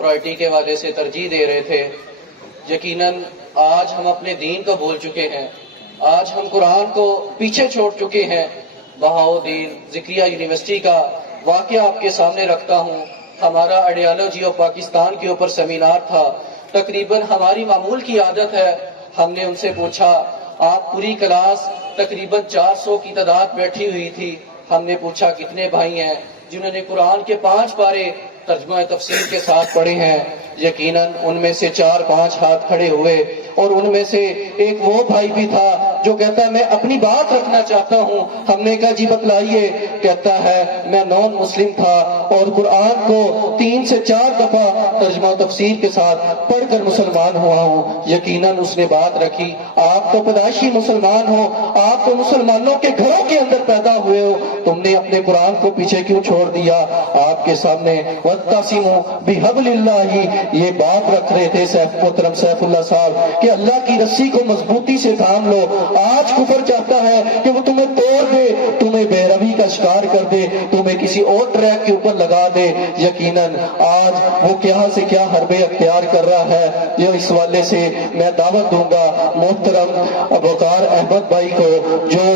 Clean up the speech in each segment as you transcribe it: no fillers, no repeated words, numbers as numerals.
Property کے حوالے سے ترجیح دے رہے تھے. یقیناً آج ہم اپنے دین کو بھول چکے ہیں. آج ہم قرآن کو پیچھے چھوڑ چکے ہیں. بہاؤدین ذکریہ یونیورسٹی کا واقعہ آپ کے سامنے رکھتا ہوں. ہمارا آئیڈیالوجی آف پاکستان کے اوپر سیمینار تھا. تقریباً ہماری معمول کی عادت ہے, ہم نے ان سے پوچھا, آپ پوری کلاس تقریباً 400 کی تعداد بیٹھی ہوئی تھی. ہم نے پوچھا کتنے بھائی ہیں جنہوں نے قرآن کے 5 پارے ترجمہ تفسیر کے ساتھ پڑھے ہیں. یقیناً ان میں سے 4-5 ہاتھ کھڑے ہوئے, اور ان میں سے ایک وہ بھائی بھی تھا جو کہتا ہے میں اپنی بات رکھنا چاہتا ہوں. ہم نے کہا جی بتلائیے. کہتا ہے میں نان مسلم تھا اور قرآن کو 3 سے 4 دفعہ ترجمہ تفسیر کے ساتھ پڑھ کر مسلمان ہوا ہوں. یقیناً اس نے بات رکھی, آپ تو پیدائشی مسلمان ہو, آپ تو مسلمانوں کے گھروں کے اندر پیدا ہوئے ہو, تم نے اپنے قرآن کو پیچھے کیوں چھوڑ دیا؟ آپ کے سامنے وَاتَّصِمُوا بِحَبْلِ اللَّهِ یہ بات رکھ رہے تھے محترم سیف اللہ صاحب کہ اللہ کی رسی کو مضبوطی سے تھام لو. آج کفر چاہتا ہے کہ وہ تمہیں توڑ دے, تمہیں بے روی کا شکار کر دے, تمہیں کسی اور ٹریک کے اوپر لگا دے. یقیناً آج وہ کیا سے کیا حربے اختیار کر رہا ہے. یہ اس والے سے میں دعوت دوں گا محترم وقار احمد بھائی کو جو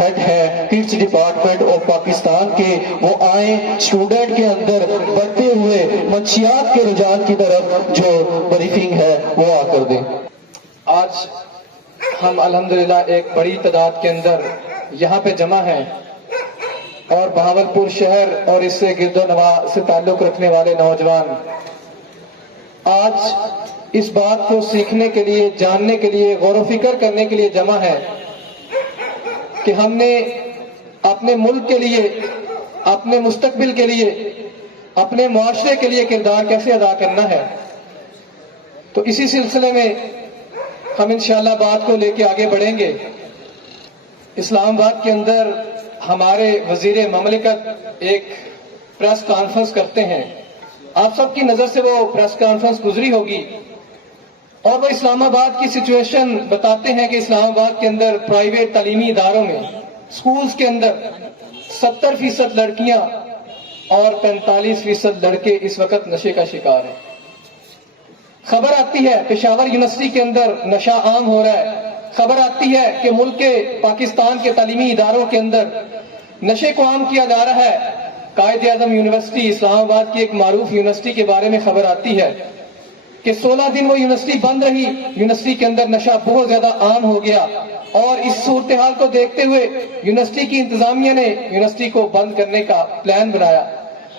ہیڈ ہے کڈس ڈپارٹمنٹ آف پاکستان کے, وہ آئیں اسٹوڈنٹ کے اندر بڑھتے ہوئے منشیات کے رجحان کی طرف جو بریفنگ ہے وہ آ کر دیں. آج ہم الحمدللہ ایک بڑی تعداد کے اندر یہاں پہ جمع ہیں, اور بہاولپور شہر اور اس سے گرد و نواح سے تعلق رکھنے والے نوجوان آج اس بات کو سیکھنے کے لیے, جاننے کے لیے, غور و فکر کرنے کے لیے جمع ہیں کہ ہم نے اپنے ملک کے لیے, اپنے مستقبل کے لیے, اپنے معاشرے کے لیے کردار کیسے ادا کرنا ہے. تو اسی سلسلے میں ہم انشاءاللہ بات کو لے کے آگے بڑھیں گے. اسلام آباد کے اندر ہمارے وزیر مملکت ایک پریس کانفرنس کرتے ہیں. آپ سب کی نظر سے وہ پریس کانفرنس گزری ہوگی, اور وہ اسلام آباد کی سچویشن بتاتے ہیں کہ اسلام آباد کے اندر پرائیویٹ تعلیمی اداروں میں, سکولز کے اندر 70% لڑکیاں اور 45% لڑکے اس وقت نشے کا شکار ہیں. خبر آتی ہے پشاور یونیورسٹی کے اندر نشہ عام ہو رہا ہے. خبر آتی ہے کہ ملک کے پاکستان کے تعلیمی اداروں کے اندر نشے کو عام کیا جا رہا ہے. قائد اعظم یونیورسٹی اسلام آباد کی ایک معروف یونیورسٹی کے بارے میں خبر آتی ہے کہ 16 دن وہ یونیورسٹی بند رہی. یونیورسٹی کے اندر نشہ بہت زیادہ عام ہو گیا, اور اس صورتحال کو دیکھتے ہوئے یونیورسٹی کی انتظامیہ نے یونیورسٹی کو بند کرنے کا پلان بنایا.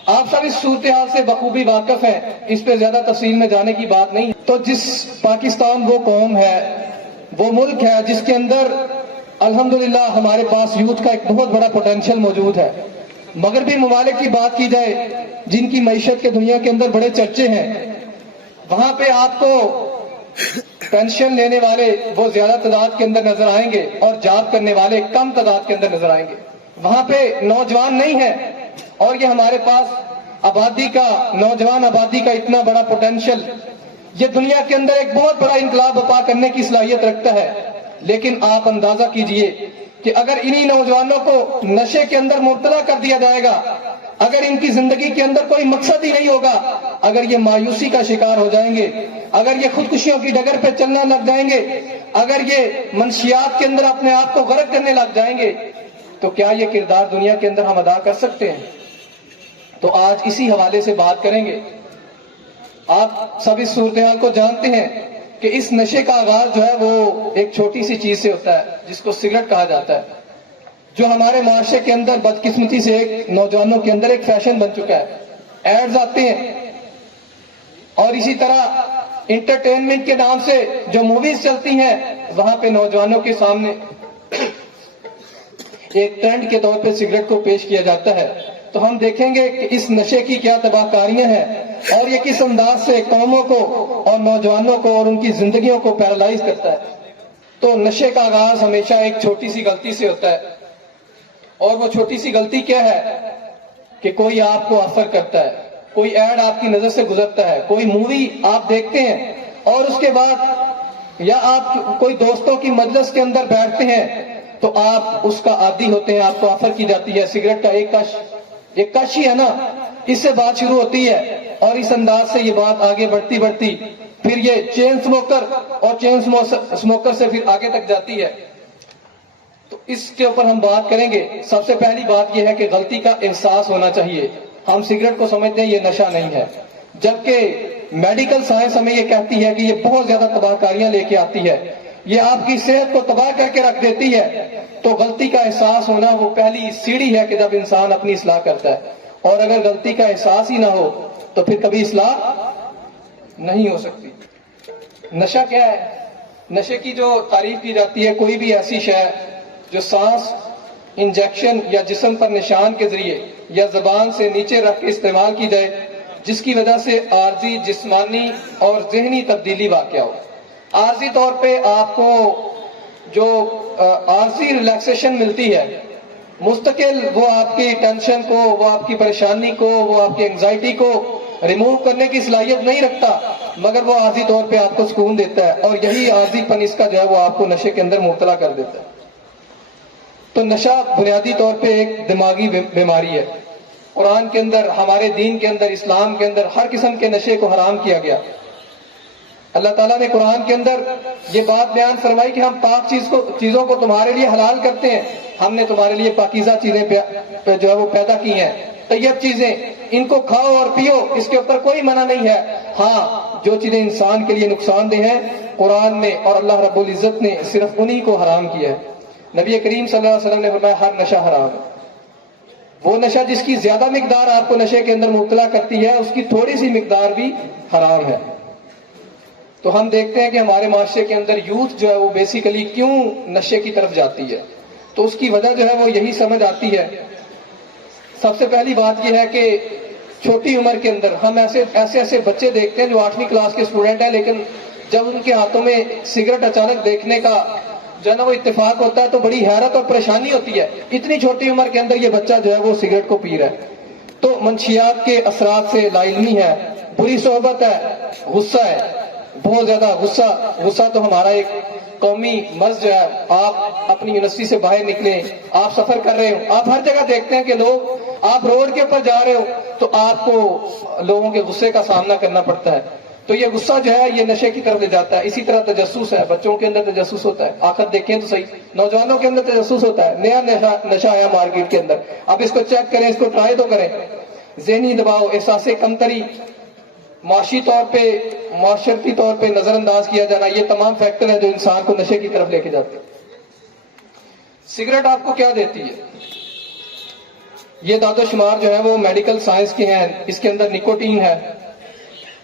آپ سب اس صورتحال سے بخوبی واقف ہیں, اس پہ زیادہ تفصیل میں جانے کی بات نہیں. تو جس پاکستان وہ قوم ہے, وہ ملک ہے جس کے اندر الحمدللہ ہمارے پاس یوتھ کا ایک بہت بڑا پوٹینشیل موجود ہے. مغربی ممالک کی بات کی جائے جن کی معیشت کے دنیا کے اندر بڑے چرچے ہیں, وہاں پہ آپ کو پینشن لینے والے وہ زیادہ تعداد کے اندر نظر آئیں گے, اور جاب کرنے والے کم تعداد کے اندر نظر آئیں گے. وہاں پہ نوجوان نہیں ہے, اور یہ ہمارے پاس آبادی کا, نوجوان آبادی کا اتنا بڑا پوٹینشیل یہ دنیا کے اندر ایک بہت بڑا انقلاب برپا کرنے کی صلاحیت رکھتا ہے. لیکن آپ اندازہ کیجئے کہ اگر انہی نوجوانوں کو نشے کے اندر مبتلا کر دیا جائے گا, اگر ان کی زندگی کے اندر کوئی مقصد ہی نہیں ہوگا, اگر یہ مایوسی کا شکار ہو جائیں گے, اگر یہ خودکشیوں کی ڈگر پہ چلنا لگ جائیں گے, اگر یہ منشیات کے اندر اپنے آپ کو غرق کرنے لگ جائیں گے, تو کیا یہ کردار دنیا کے اندر ہم ادا کر سکتے ہیں؟ تو آج اسی حوالے سے بات کریں گے. آپ سب اس صورتحال کو جانتے ہیں کہ اس نشے کا آغاز جو ہے وہ ایک چھوٹی سی چیز سے ہوتا ہے جس کو سگریٹ کہا جاتا ہے, جو ہمارے معاشرے کے اندر بدقسمتی سے ایک نوجوانوں کے اندر ایک فیشن بن چکا ہے. ایڈز آتے ہیں, اور اسی طرح انٹرٹینمنٹ کے نام سے جو موویز چلتی ہیں وہاں پہ نوجوانوں کے سامنے ایک ٹرینڈ کے طور پہ سگریٹ کو پیش کیا جاتا ہے. تو ہم دیکھیں گے کہ اس نشے کی کیا تباہ کاریاں ہیں, اور یہ کس انداز سے قوموں کو اور نوجوانوں کو اور ان کی زندگیوں کو پیرالائز کرتا ہے. تو نشے کا آغاز ہمیشہ ایک چھوٹی سی غلطی سے ہوتا ہے, اور وہ چھوٹی سی غلطی کیا ہے کہ کوئی آپ کو آفر کرتا ہے, کوئی ایڈ آپ کی نظر سے گزرتا ہے, کوئی مووی آپ دیکھتے ہیں, اور اس کے بعد یا آپ کوئی دوستوں کی مجلس کے اندر بیٹھتے ہیں تو آپ اس کا عادی ہوتے ہیں, آپ کو آفر کی جاتی ہے سگریٹ کا ایک کش ہی ہے نا, اس سے بات شروع ہوتی ہے. اور اس انداز سے یہ بات آگے بڑھتی بڑھتی پھر یہ چین سموکر اور چین سموکر سے پھر آگے تک جاتی ہے. تو اس کے اوپر ہم بات کریں گے. سب سے پہلی بات یہ ہے کہ غلطی کا احساس ہونا چاہیے. ہم سگریٹ کو سمجھتے ہیں یہ نشہ نہیں ہے، جبکہ میڈیکل سائنس ہمیں یہ کہتی ہے کہ یہ بہت زیادہ تباہ کاریاں لے کے آتی ہے، یہ آپ کی صحت کو تباہ کر کے رکھ دیتی ہے. تو غلطی کا احساس ہونا وہ پہلی سیڑھی ہے کہ جب انسان اپنی اصلاح کرتا ہے. اور اگر غلطی کا احساس ہی نہ ہو تو پھر کبھی اصلاح نہیں ہو سکتی. نشہ کیا ہے؟ نشے کی جو تعریف کی جاتی ہے، کوئی بھی ایسی شے جو سانس، انجیکشن یا جسم پر نشان کے ذریعے یا زبان سے نیچے رکھ کے استعمال کی جائے، جس کی وجہ سے عارضی جسمانی اور ذہنی تبدیلی واقع ہو. عارضی طور پہ آپ کو جو عارضی ریلیکسیشن ملتی ہے، مستقل وہ آپ کی ٹینشن کو، وہ آپ کی پریشانی کو، وہ آپ کی انگزائٹی کو ریموو کرنے کی صلاحیت نہیں رکھتا، مگر وہ عارضی طور پہ آپ کو سکون دیتا ہے، اور یہی عارضی پن اس کا جو ہے وہ آپ کو نشے کے اندر مبتلا کر دیتا ہے. تو نشہ بنیادی طور پہ ایک دماغی بیماری ہے. قرآن کے اندر، ہمارے دین کے اندر، اسلام کے اندر ہر قسم کے نشے کو حرام کیا گیا. اللہ تعالیٰ نے قرآن کے اندر یہ بات بیان فرمائی کہ ہم پاک چیزوں کو تمہارے لیے حلال کرتے ہیں، ہم نے تمہارے لیے پاکیزہ چیزیں جو ہے وہ پیدا کی ہیں، طیب چیزیں، ان کو کھاؤ اور پیو، اس کے اوپر کوئی منع نہیں ہے. ہاں، جو چیزیں انسان کے لیے نقصان دہ ہیں، قرآن نے اور اللہ رب العزت نے صرف انہی کو حرام کیا ہے. نبی کریم صلی اللہ علیہ وسلم نے فرمایا ہر نشہ حرام ہے. وہ نشہ جس کی زیادہ مقدار آپ کو نشے کے اندر مبتلا کرتی ہے، اس کی تھوڑی سی مقدار بھی حرام ہے. تو ہم دیکھتے ہیں کہ ہمارے معاشرے کے اندر یوتھ جو ہے وہ بیسیکلی کیوں نشے کی طرف جاتی ہے. تو اس کی وجہ جو ہے وہ یہی سمجھ آتی ہے. سب سے پہلی بات یہ ہے کہ چھوٹی عمر کے اندر ہم ایسے بچے دیکھتے ہیں جو 8ویں کلاس کے اسٹوڈنٹ ہیں، لیکن جب ان کے ہاتھوں میں سگریٹ اچانک دیکھنے کا جو ہے نا وہ اتفاق ہوتا ہے تو بڑی حیرت اور پریشانی ہوتی ہے. اتنی چھوٹی عمر کے اندر یہ بچہ جو ہے وہ سگریٹ کو پی رہا ہے. تو منشیات کے اثرات سے لا علمی ہے، بری صحبت ہے، غصہ ہے، بہت زیادہ غصہ تو ہمارا ایک قومی مرض جو ہے. آپ اپنی یونیورسٹی سے باہر نکلیں، آپ سفر کر رہے ہو، آپ ہر جگہ دیکھتے ہیں کہ لوگ، آپ روڈ کے اوپر جا رہے ہو تو آپ کو لوگوں کے غصے کا سامنا کرنا پڑتا ہے. تو یہ غصہ جو ہے یہ نشے کی طرف لے جاتا ہے. اسی طرح تجسس ہے، بچوں کے اندر تجسس ہوتا ہے. آخر دیکھیں تو صحیح، نوجوانوں کے اندر تجسس ہوتا ہے. نیا نشہ آیا مارکیٹ کے اندر، اب اس کو چیک کریں، اس کو ٹرائی تو کریں. ذہنی دباؤ، احساس کمتری، معاشی طور پہ، معاشرتی طور پہ نظر انداز کیا جانا، یہ تمام فیکٹر ہیں جو انسان کو نشے کی طرف لے کے جاتے ہیں. سگریٹ آپ کو کیا دیتی ہے؟ یہ داد و شمار جو ہے وہ میڈیکل سائنس کے ہیں. اس کے اندر نکوٹین ہے.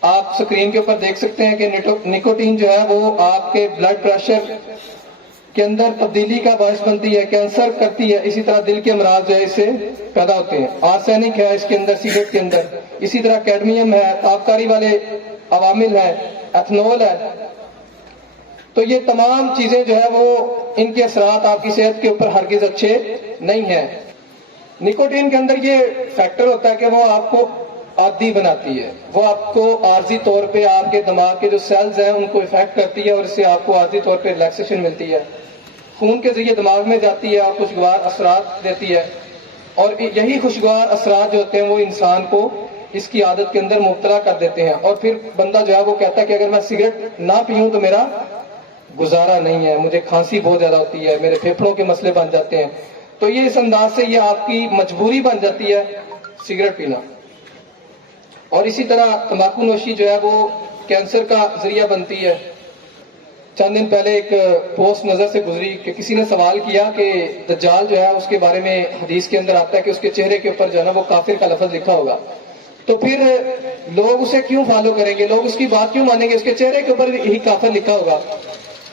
آپ سکرین کے اوپر دیکھ سکتے ہیں کہ نکوٹین جو ہے وہ آپ کے بلڈ پریشر کے اندر تبدیلی کا باعث بنتی ہے، کینسر کرتی ہے. اسی طرح دل کے امراض جو ہے اس سے پیدا ہوتے ہیں. آرسینک ہے اس کے اندر، سگریٹ کے اندر. اسی طرح کیڈمیم ہے، تابکاری والے عوامل ہیں، ایتھنول ہے. تو یہ تمام چیزیں جو ہے وہ ان کے اثرات آپ کی صحت کے اوپر ہرگز اچھے نہیں ہیں. نکوٹین کے اندر یہ فیکٹر ہوتا ہے کہ وہ آپ کو عادی بناتی ہے. وہ آپ کو عارضی طور پہ آپ کے دماغ کے جو سیلز ہیں ان کو افیکٹ کرتی ہے، اور اس سے آپ کو عارضی طور پہ ریلیکسیشن ملتی ہے. خون کے ذریعے دماغ میں جاتی ہے اور خوشگوار اثرات دیتی ہے. اور یہی خوشگوار اثرات جو ہوتے ہیں وہ انسان کو اس کی عادت کے اندر مبتلا کر دیتے ہیں. اور پھر بندہ جو ہے وہ کہتا ہے کہ اگر میں سگریٹ نہ پیوں تو میرا گزارا نہیں ہے، مجھے کھانسی بہت زیادہ ہوتی ہے، میرے پھیپھڑوں کے مسئلے بن جاتے ہیں. تو یہ اس انداز سے یہ آپ کی مجبوری بن جاتی ہے سگریٹ پینا. اور اسی طرح تمباکو نوشی جو ہے وہ کینسر کا ذریعہ بنتی ہے. چند دن پہلے ایک پوسٹ نظر سے گزری کہ کسی نے سوال کیا کہ دجال جو ہے اس کے بارے میں حدیث کے اندر آتا ہے کہ اس کے چہرے کے اوپر جو ہے نا وہ کافر کا لفظ لکھا ہوگا، تو پھر لوگ اسے کیوں فالو کریں گے، لوگ اس کی بات کیوں مانیں گے، اس کے چہرے کے اوپر یہی کافر لکھا ہوگا.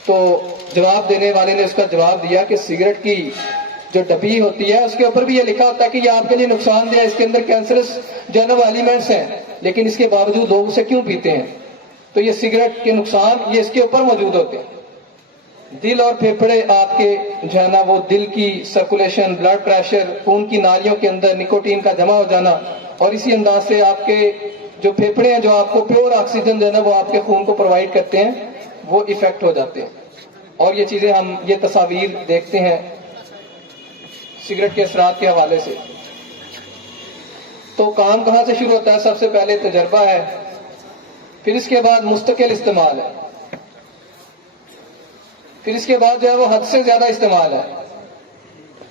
تو جواب دینے والے نے اس کا جواب دیا کہ سگریٹ کی جو ڈبی ہوتی ہے اس کے اوپر بھی یہ لکھا ہوتا ہے کہ یہ آپ کے لیے نقصان دہ ہے، اس کے اندر کینسرس جو ہے نا وہ ایلیمنٹس ہیں، لیکن اس کے باوجود لوگ اسے کیوں پیتے ہیں. تو یہ سگریٹ کے نقصان یہ اس کے اوپر موجود ہوتے ہیں. دل اور پھیپھڑے آپ کے جو ہے نا وہ دل کی سرکولیشن، بلڈ پریشر، خون کی نالیوں کے اندر نکوٹین کا جمع ہو جانا، اور اسی انداز سے آپ کے جو پھیپھڑے ہیں جو آپ کو پیور آکسیجن جو ہے نا وہ آپ کے خون کو پرووائڈ کرتے ہیں وہ افیکٹ ہو جاتے ہیں. اور یہ چیزیں ہم یہ تصاویر دیکھتے ہیں سگریٹ کے اثرات کے حوالے سے. تو کام کہاں سے شروع ہوتا ہے؟ سب سے پہلے تجربہ ہے، پھر اس کے بعد مستقل استعمال ہے، پھر اس کے بعد جو ہے وہ حد سے زیادہ استعمال ہے،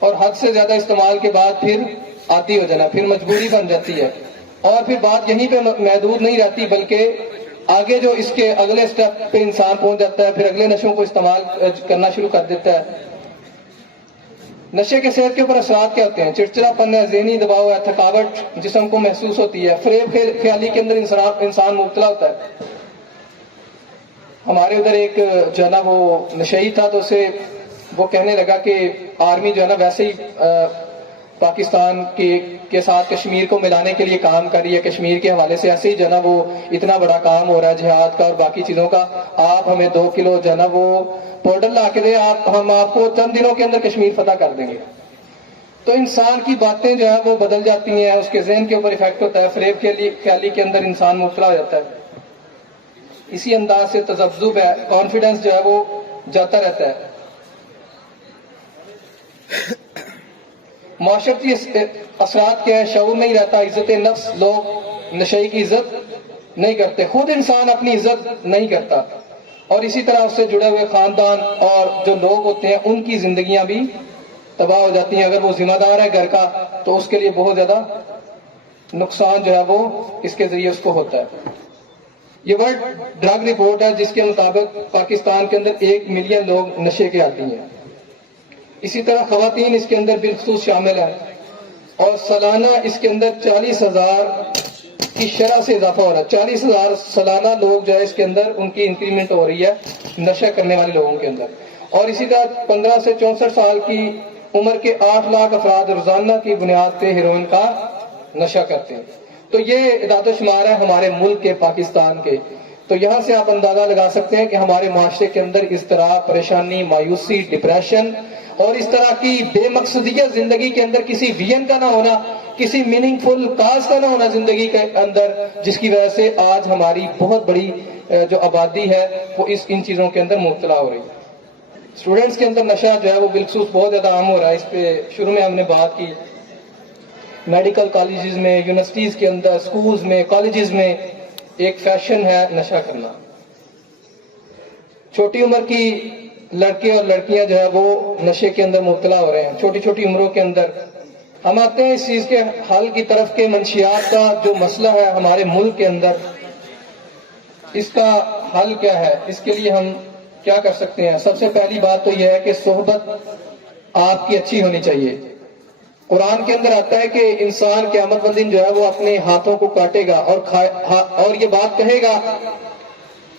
اور حد سے زیادہ استعمال کے بعد پھر عادی ہو جانا، پھر مجبوری بن جاتی ہے، اور پھر بات یہیں پہ محدود نہیں رہتی بلکہ آگے جو اس کے اگلے سٹیپ پہ انسان پہنچ جاتا ہے، پھر اگلے نشوں کو استعمال کرنا شروع کر دیتا ہے۔ نشے کے صحت کے اوپر اثرات کیا ہوتے ہیں؟ چڑچڑا پن ہے، ذہنی دباؤ ہے، تھکاوٹ جسم کو محسوس ہوتی ہے، فریب خیالی کے اندر انسان مبتلا ہوتا ہے۔ ہمارے ادھر ایک جو ہے نا وہ نشئی تھا، تو اسے وہ کہنے لگا کہ آرمی جو ہے نا ویسے ہی پاکستان کے ساتھ کشمیر کو ملانے کے لیے کام کر رہی ہے، کشمیر کے حوالے سے ایسے ہی جو ہے نا وہ اتنا بڑا کام ہو رہا ہے جہاد کا اور باقی چیزوں کا، آپ ہمیں 2 کلو جو ہے نا وہ پاؤڈر لا کے دیں، ہم آپ کو چند دنوں کے اندر کشمیر فتح کر دیں گے۔ تو انسان کی باتیں جو ہے وہ بدل جاتی ہیں، اس کے ذہن کے اوپر افیکٹ ہوتا ہے، فریب خیالی کے اندر انسان مبتلا ہو جاتا ہے۔ اسی انداز سے تذبذب ہے، کانفیڈنس جو ہے وہ جاتا رہتا ہے۔ معاشرتی اثرات کیا ہے؟ شعور نہیں رہتا، عزت نفس، لوگ نشئی کی عزت نہیں کرتے، خود انسان اپنی عزت نہیں کرتا، اور اسی طرح اس سے جڑے ہوئے خاندان اور جو لوگ ہوتے ہیں ان کی زندگیاں بھی تباہ ہو جاتی ہیں۔ اگر وہ ذمہ دار ہے گھر کا تو اس کے لیے بہت زیادہ نقصان جو ہے وہ اس کے ذریعے اس کو ہوتا ہے۔ یہ ورلڈ ڈرگ رپورٹ ہے جس کے مطابق پاکستان کے اندر 1 ملین لوگ نشے کے عادی ہیں۔ اسی طرح خواتین اس کے اندر بالخصوص شامل ہیں، اور سالانہ اس کے اندر 40,000 کی شرح سے اضافہ ہو رہا ہے۔ 40,000 سالانہ لوگ جو ہے اس کے اندر ان کی انکریمنٹ ہو رہی ہے نشہ کرنے والے لوگوں کے اندر، اور اسی طرح 15 سے 64 سال کی عمر کے 8 لاکھ افراد روزانہ کی بنیاد پہ ہیروئن کا نشہ کرتے ہیں۔ تو یہ اعداد و شمار ہے ہمارے ملک کے، پاکستان کے۔ تو یہاں سے آپ اندازہ لگا سکتے ہیں کہ ہمارے معاشرے کے اندر اضطراب، پریشانی، مایوسی، ڈپریشن اور اس طرح کی بے مقصدیت زندگی کے اندر، کسی ویژن کا نہ ہونا، کسی میننگ فل کاز کا نہ ہونا زندگی کے اندر، جس کی وجہ سے آج ہماری بہت بڑی جو آبادی ہے وہ ان چیزوں کے اندر مبتلا ہو رہی ہے۔ اسٹوڈنٹس کے اندر نشہ جو ہے وہ بالخصوص بہت زیادہ عام ہو رہا ہے۔ اس پہ شروع میں ہم نے بات کی، میڈیکل کالجز میں، یونیورسٹیز کے اندر، سکولز میں، کالجز میں ایک فیشن ہے نشہ کرنا۔ چھوٹی عمر کی لڑکے اور لڑکیاں جو ہے وہ نشے کے اندر مبتلا ہو رہے ہیں، چھوٹی چھوٹی عمروں کے اندر۔ ہم آتے ہیں اس چیز کے حل کی طرف کہ منشیات کا جو مسئلہ ہے ہمارے ملک کے اندر، اس کا حل کیا ہے، اس کے لیے ہم کیا کر سکتے ہیں؟ سب سے پہلی بات تو یہ ہے کہ صحبت آپ کی اچھی ہونی چاہیے۔ قرآن کے اندر آتا ہے کہ انسان قیامت والے دن جو ہے وہ اپنے ہاتھوں کو کاٹے گا اور یہ بات کہے گا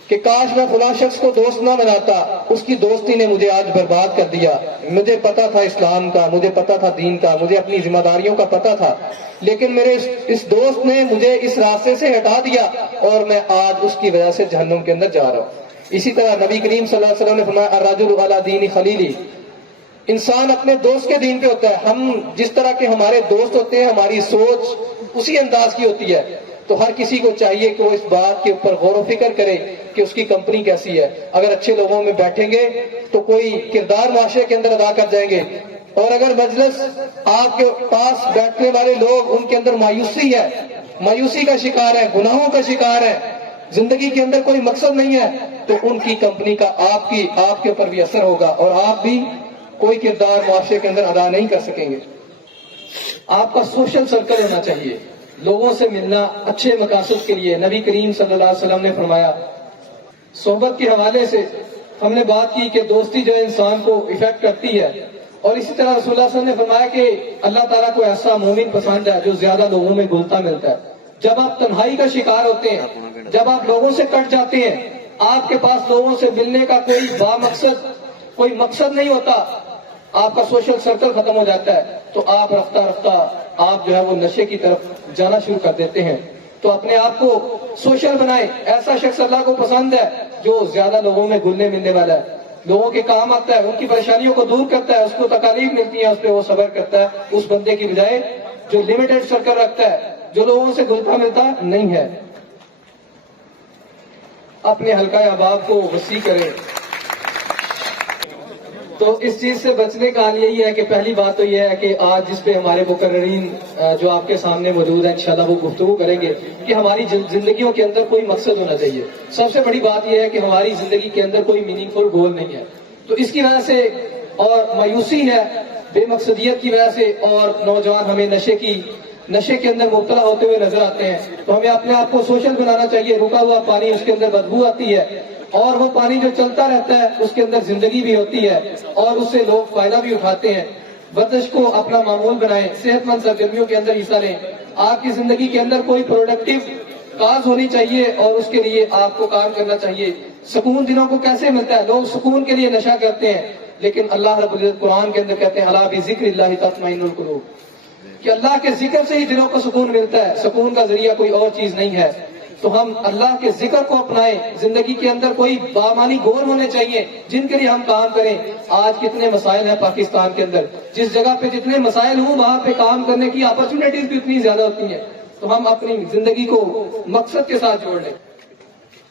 کہ کاش میں فلاں شخص کو دوست نہ بناتا، اس کی دوستی نے مجھے آج برباد کر دیا۔ مجھے پتا تھا اسلام کا، مجھے پتا تھا دین کا، مجھے اپنی ذمہ داریوں کا پتا تھا، لیکن میرے اس دوست نے مجھے اس راستے سے ہٹا دیا اور میں آج اس کی وجہ سے جہنم کے اندر جا رہا ہوں۔ اسی طرح نبی کریم صلی اللہ علیہ وسلم نے فرمایا الرجل علی دین خلیلی، انسان اپنے دوست کے دین پہ ہوتا ہے۔ ہم جس طرح کے ہمارے دوست ہوتے ہیں، ہماری سوچ اسی انداز کی ہوتی ہے۔ تو ہر کسی کو چاہیے کہ وہ اس بات کے اوپر غور و فکر کرے کہ اس کی کمپنی کیسی ہے۔ اگر اچھے لوگوں میں بیٹھیں گے تو کوئی کردار معاشرے کے اندر ادا کر جائیں گے، اور اگر مجلس آپ کے پاس بیٹھنے والے لوگ ان کے اندر مایوسی ہے، مایوسی کا شکار ہے، گناہوں کا شکار ہے، زندگی کے اندر کوئی مقصد نہیں ہے، تو ان کی کمپنی کا آپ کے اوپر بھی اثر ہوگا، اور آپ بھی کوئی کردار معاشرے کے اندر ادا نہیں کر سکیں گے۔ آپ کا سوشل سرکل ہونا چاہیے، لوگوں سے ملنا اچھے مقاصد کے لیے۔ نبی کریم صلی اللہ علیہ وسلم نے فرمایا، صحبت کے حوالے سے ہم نے بات کی کہ دوستی جو انسان کو افیکٹ کرتی ہے، اور اسی طرح رسول اللہ صلی اللہ علیہ وسلم نے فرمایا کہ اللہ تعالیٰ کو ایسا مومن پسند ہے جو زیادہ لوگوں میں گھلتا ملتا ہے۔ جب آپ تنہائی کا شکار ہوتے ہیں، جب آپ لوگوں سے کٹ جاتے ہیں، آپ کے پاس لوگوں سے ملنے کا کوئی مقصد نہیں ہوتا، آپ کا سوشل سرکل ختم ہو جاتا ہے، تو آپ رفتہ رفتہ آپ جو ہے وہ نشے کی طرف جانا شروع کر دیتے ہیں۔ تو اپنے آپ کو سوشل بنائیں۔ ایسا شخص اللہ کو پسند ہے جو زیادہ لوگوں میں گھلنے ملنے والا ہے، لوگوں کے کام آتا ہے، ان کی پریشانیوں کو دور کرتا ہے، اس کو تکالیف ملتی ہیں اس پہ وہ صبر کرتا ہے، اس بندے کی بجائے جو لمیٹڈ سرکل رکھتا ہے، جو لوگوں سے گھلتا ملتا نہیں ہے۔ اپنے حلقہ احباب کو وسیع کریں۔ تو تو اس چیز سے بچنے کا حال یہی ہے کہ پہلی بات تو یہ ہے کہ آج جس پہ ہمارے مقررین جو آپ کے سامنے موجود ہیں انشاءاللہ وہ گفتگو کریں گے کہ ہماری زندگیوں کے اندر کوئی مقصد ہونا چاہیے. سب سے بڑی بات یہ ہے کہ ہماری زندگی کے اندر کوئی میننگ فل گول نہیں ہے. تو اس کی وجہ سے اور مایوسی ہے بے مقصدیت کی وجہ سے، اور نوجوان ہمیں نشے کے اندر مبتلا ہوتے ہوئے نظر آتے ہیں. تو ہمیں اپنے آپ کو سوشل بنانا چاہیے. رکا ہوا پانی اس کے اندر بدبو آتی ہے، اور وہ پانی جو چلتا رہتا ہے اس کے اندر زندگی بھی ہوتی ہے اور اس سے لوگ فائدہ بھی اٹھاتے ہیں. ورزش کو اپنا معمول بنائیں، صحت مند سرگرمیوں کے اندر حصہ لیں. آپ کی زندگی کے اندر کوئی پروڈکٹیو کاز ہونی چاہیے اور اس کے لیے آپ کو کام کرنا چاہیے. سکون دلوں کو کیسے ملتا ہے؟ لوگ سکون کے لیے نشہ کرتے ہیں، لیکن اللہ رب العزت قرآن کے اندر کہتے ہیں الا بذکر اللہ تطمئن القلوب، کہ اللہ کے ذکر سے ہی دلوں کو سکون ملتا ہے. سکون کا ذریعہ کوئی اور چیز نہیں ہے. تو ہم اللہ کے ذکر کو اپنائیں. زندگی کے اندر کوئی بامانی گول ہونے چاہیے جن کے لیے ہم کام کریں. آج کتنے مسائل ہیں پاکستان کے اندر، جس جگہ پہ جتنے مسائل ہوں وہاں پہ کام کرنے کی اپرچونٹیز بھی اتنی زیادہ ہوتی ہیں. تو ہم اپنی زندگی کو مقصد کے ساتھ جوڑ لیں.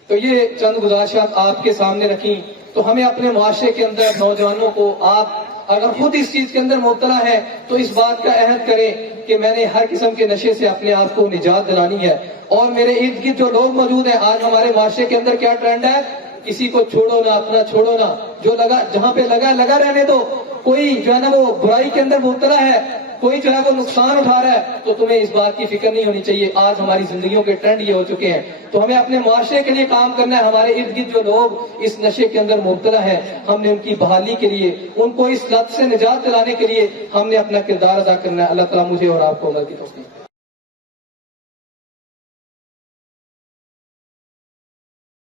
تو یہ چند گزارشات آپ کے سامنے رکھیں. تو ہمیں اپنے معاشرے کے اندر نوجوانوں کو، آپ اگر خود اس چیز کے اندر مبتلا ہے تو اس بات کا عہد کریں کہ میں نے ہر قسم کے نشے سے اپنے آپ کو نجات دلانی ہے. اور میرے ارد گرد جو لوگ موجود ہیں، آج ہمارے معاشرے کے اندر کیا ٹرینڈ ہے؟ کسی کو چھوڑو نہ، اپنا چھوڑو نہ. جو لگا جہاں پہ لگا رہنے دو. کوئی جو ہے نا وہ برائی کے اندر مبتلا ہے، کوئی جو ہے وہ نقصان اٹھا رہا ہے، تو تمہیں اس بات کی فکر نہیں ہونی چاہیے. آج ہماری زندگیوں کے ٹرینڈ یہ ہو چکے ہیں. تو ہمیں اپنے معاشرے کے لیے کام کرنا ہے. ہمارے ارد گرد جو لوگ اس نشے کے اندر مبتلا ہیں، ہم نے ان کی بحالی کے لیے، ان کو اس لت سے نجات دلانے کے لیے ہم نے اپنا کردار ادا کرنا ہے. اللہ تعالیٰ مجھے اور آپ کو عمل کی توفیق